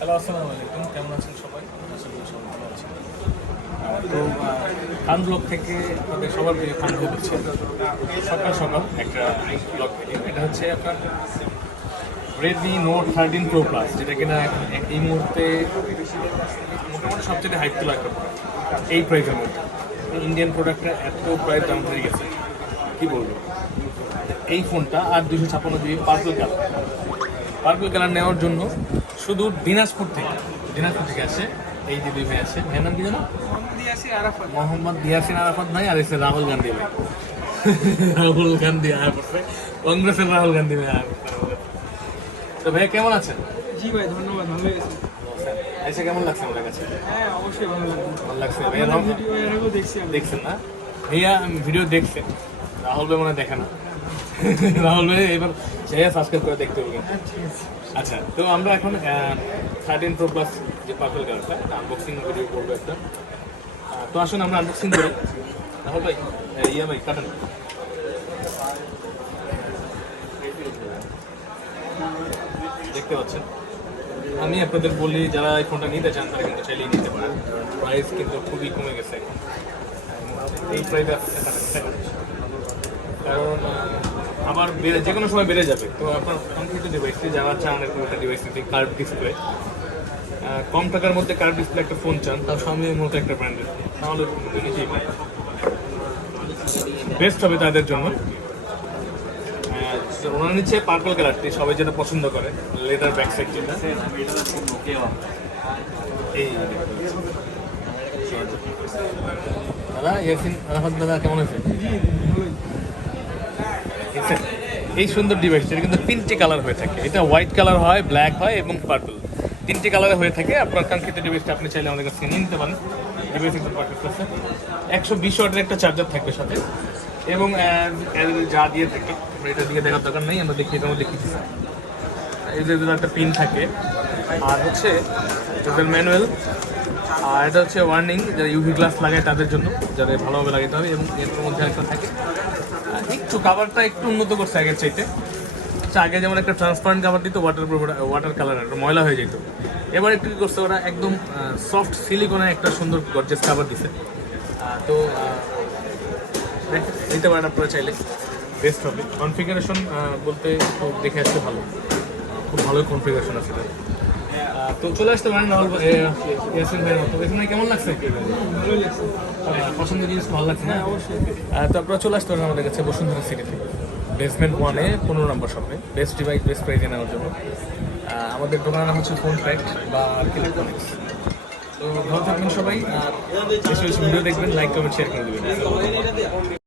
Hello আসসালামু আলাইকুম। কেমন আছেন সবাই? আশা করি সবাই ভালো আছেন। তো খান ব্লগ থেকে আপনাদের সবার প্রিয় খান ব্লগ হচ্ছে সকাল সকাল একটা ব্লগ ভিডিও। এটা হচ্ছে আপনার Redmi note thirteen pro plus যেটা কিনা এই মুহূর্তে মোটামুটি সবচেয়ে হাইপ তোলা একটা। এই প্রাইসের মধ্যে। ইন্ডিয়ান প্রোডাক্টের এত প্রাইস দাম হয়ে গেছে। কী বলব? এই ফোনটা আর দুশো ছাপ্পান্ন GB purple colour purple colour নেওয়ার জন্য শুধু দিনাজপুর থেকে দিনাজপুর থেকে আসে এই যে দুই ভাই আছে। ভাইয়ের নাম কি জানো মোহাম্মদ দিয়াসিন আরাফাত ভাই আর এসে রাহুল গান্ধী ভাই। রাহুল গান্ধী আয়া পড়ছে কংগ্রেসের রাহুল গান্ধী ভাই তো ভাই কেমন আছেন? জি ভাই ধন্যবাদ ভালো এসে কেমন লাগছে আমার কাছে? হ্যাঁ অবশ্যই ভালো লাগছে। ভাইয়া ভিডিও দেখছি দেখছেন না? ভাইয়া ভিডিও দেখছেন রাহুল ভাই মনে হয় দেখে না। রাহুল ভাই, এবার সে সাবস্ক্রাইব করে দেখতে হবে। আচ্ছা তো আমরা এখন থার্টিন প্রো প্লাস যে পার্পল কালারটা আনবক্সিং ভিডিও করব একটা। তো আসুন আমরা আনবক্সিং করি। রাহুল ভাই ইয়া ভাই, কাটেন। দেখতে পাচ্ছেন। আমি আপনাদের বলি, যারা এই ফোনটা নিতে চান, তারা কিন্তু চাইলেই নিতে পারেন। প্রাইস কিন্তু খুবই কমে গেছে। এই প্রাইসে কারণ আবার বেড়ে যে কোনো সময় বেড়ে যাবে। তো আপনার কমপ্লিট ডিভাইসটি যারা চান এরকম একটা ডিভাইস নিতে কার্ভ ডিসপ্লে কম টাকার মধ্যে কার্ভ ডিসপ্লে একটা ফোন চান, তার সঙ্গে মতো একটা ব্র্যান্ডের তাহলে বেস্ট হবে। তাদের জন্য। ওনারা নিচ্ছে পার্পল কালারটি সবাই যেটা পছন্দ করে লেদার ব্যাক সাইড যেটা। এই। দাদা, ইয়াসিন আরাফাত দাদা, কেমন আছে? এই সুন্দর ডিভাইসটা কিন্তু তিনটে কালার হয়ে থাকে। এটা হোয়াইট কালার হয় ব্ল্যাক হয় এবং পার্পল তিনটে কালারে হয়ে থাকে। আপনার কাঙ্ক্ষিত ডিভাইসটা আপনি চাইলে আমাদের কাছ নিয়ে নিতে পারেন। ডিভাইস একদম পারফেক্ট আছে। একশো বিশ ওয়াটের একটা চার্জার থাকবে সাথে। এবং যা দিয়ে থাকে এটা দিয়ে দেখার দরকার নেই, আমরা দেখি এটাও দেখি যে দুটো একটা পিন থাকে। আর হচ্ছে টোটাল ম্যানুয়াল আর এটা হচ্ছে ওয়ার্নিং যারা ইউভি গ্লাস লাগায় তাদের জন্য, যাদের ভালোভাবে লাগাতে হবে এবং এর মধ্যে একটা থাকে। একটু কাভারটা একটু উন্নত করছে আগের চাইতে। আচ্ছা আগে যেমন একটা ট্রান্সপারেন্ট কাভার দিত ওয়াটার প্রুফ ওয়াটার কালার একটা ময়লা হয়ে যেত। এবার একটু কি করছে, ওরা একদম সফট সিলিকনে একটা সুন্দর গর্জেস কাভার দিছে। তো নিতে পারেন আপনারা চাইলে। বেস্ট হবে। কনফিগারেশন বলতে দেখে আসতে ভালো। খুব ভালো কনফিগারেশন আছে তো চলে আসতে পারেন রাহুল ইয়াসিন ভাইয়ের মতো। এখানে কেমন লাগছে? পছন্দের জিনিস ভালো লাগছে না? অবশ্যই। তো আপনারা চলে আসতে পারেন আমাদের কাছে বসুন্ধরা সিটিতে বেসমেন্ট ওয়ানে পনেরো নম্বর শপে। বেস্ট ডিভাইস বেস্ট প্রাইজে নেওয়ার জন্য। আমাদের দোকানের নাম হচ্ছে ফোন ফ্যাক্ট বা ইলেকট্রনিক্স তো ভালো থাকবেন সবাই আর বেশি বেশি ভিডিও দেখবেন লাইক কমেন্ট শেয়ার করে দেবেন।